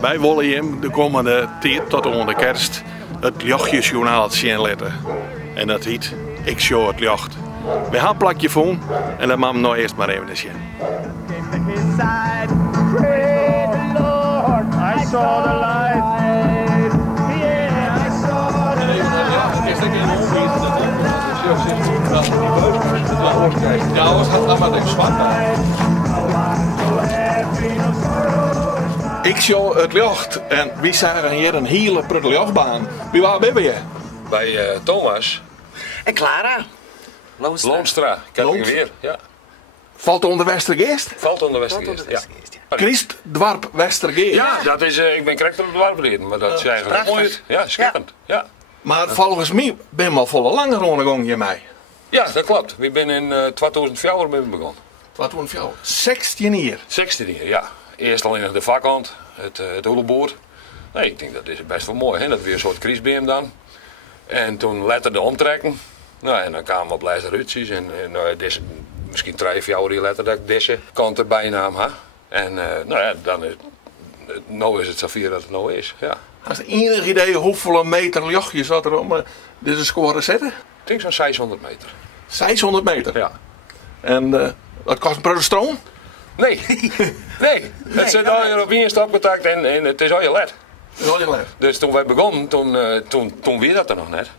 Wij willen hem de komende tijd tot onder de kerst het Ljochtjesjournaal zien letten. En dat heet Ik show het Ljocht. We gaan een plakje voor en dan maken we nou eerst maar even eens zien. Ja, was gaat allemaal even zwart. Ik show het Ljocht en wie zagen hier een hele prutte Ljochtbaan. Wie waar ben je? Bij Thomas. En Clara. Loonstra, ken ik weer. Ja. Valt onder Westergeest? Valt onder Westergeest, ja. Christdwarp Westergeest. Ja, dat is, ik ben correct op het dwarp, maar dat is eigenlijk mooi. Ja, schitterend. Ja. Maar volgens mij ben je al volle lange rondgang hier mij. Ja, dat klopt. We zijn in 2004 begonnen. Wat doen we jou? 16 jaar. 16 jaar, ja. Eerst alleen de vakhand, het hoelenboord. Nee, ik denk dat is best wel mooi, hè? Dat weer een soort kriesbeam dan. En toen later de omtrekken. Nou, en dan kwamen we op lijst Rutsies en deze, misschien 3 jaar later dat ik deze kant erbij nam. Hè? En nou ja, dan is, nou is het Safir dat het nou is. Ja. Had je enig idee hoeveel meter Ljochtje zat er om deze score te zetten? Ik denk zo'n 600 meter. 600 meter? Ja. En dat kost een product stroom? Nee, nee. Het zit al hier op één stopcontact en het is al je led. Dat is al je led. Dus toen wij begonnen, toen weer dat er nog net.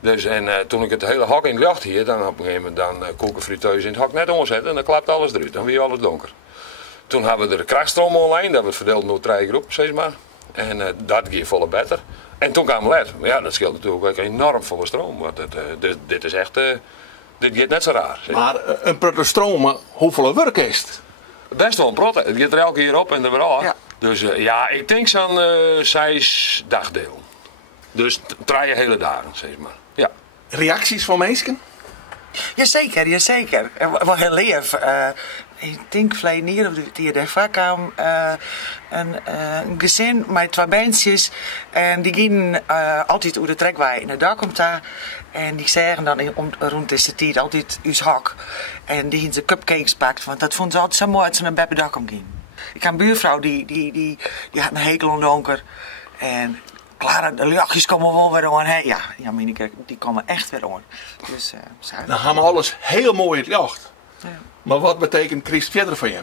Dus, en toen ik het hele hok in het lucht hier, dan op een gegeven moment dan koken friteus in het hok net omzetten en dan klapt alles eruit. Dan weer alles donker. Toen hebben we de krachtstroom online, dat we verdeeld door 3 groepen, zeg maar. En dat ging volle beter. En toen kwam LED. Ja, dat scheelt natuurlijk ook enorm veel stroom. Want dit is echt, dit gaat net zo raar. Zeg. Maar een product stroom, hoeveel werk is het? Best wel een prot. Het gaat er elke keer op en er weer af. Ja. Dus ja, ik denk zo'n 6 dagdeel. Dus 3 hele dagen, zeg maar. Ja. Reacties van mensen? Jazeker, jazeker. Wel heel lief. Ik denk verleden jaar of die ervan kwam een gezin met 2 bandjes. En die gingen altijd over de trekwij in het dak om daar. En die zeggen dan rond deze tijd altijd uw hak. En die hebben ze cupcakes pakt, want dat vonden ze altijd zo mooi als ze naar het dak om gingen. Ik had een buurvrouw die had een hekel aan donker. En Clara, de Ljochtjes komen wel weer aan. Ja, Mineke, die komen echt weer aan. Dus, dan gaan we alles heel mooi in het Ljocht. Ja. Maar wat betekent Christ verder voor je?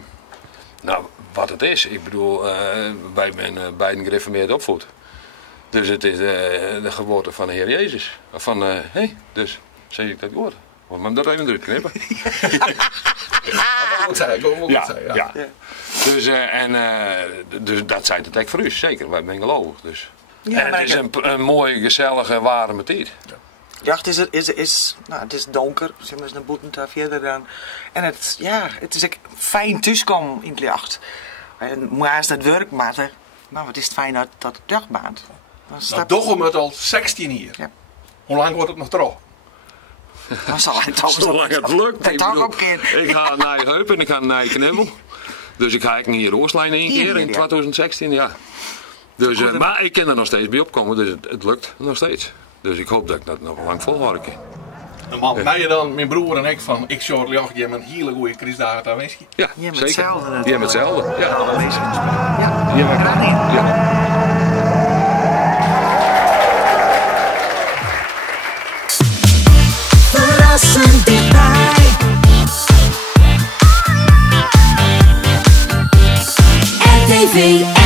Nou, wat het is. Ik bedoel, wij zijn beiden gereformeerd opvoed. Dus het is de geboorte van de Heer Jezus. Van, dus zeg ik dat woord. Moet hem dat even druk knippen. Ja. Dus dat zei het echt voor u, zeker. Wij zijn gelovig. Dus. Ja, en het is een mooie, gezellige, warme tijd. Ja, het is donker, zeg maar, een boeten daar verder dan. En het is echt fijn thuiskomen in het Ljocht. En maar is dat werk, maar wat is het fijn dat het Ljocht baant. Nou, Dogem het al 16 jaar. Ja. Hoe lang wordt het nog trouw? Zolang het lukt. Ik ga naar je heup en ik ga naar je knibbel. Dus ik ga hier Oostlijn 1 keer in 2016, ja. Dus, maar ik kan er nog steeds bij opkomen, dus het lukt nog steeds. Dus ik hoop dat ik dat nog lang volhouden kan. Normaal mij dan, mijn broer en ik van Ik show het Ljocht, die hebben een hele goede Christdagen aan whisky. Ja, zeker. Hetzelfde. Die hebben hetzelfde. Ja, aanwezig. Ja, graag niet. Ja. Verrassend dichtbij. RTV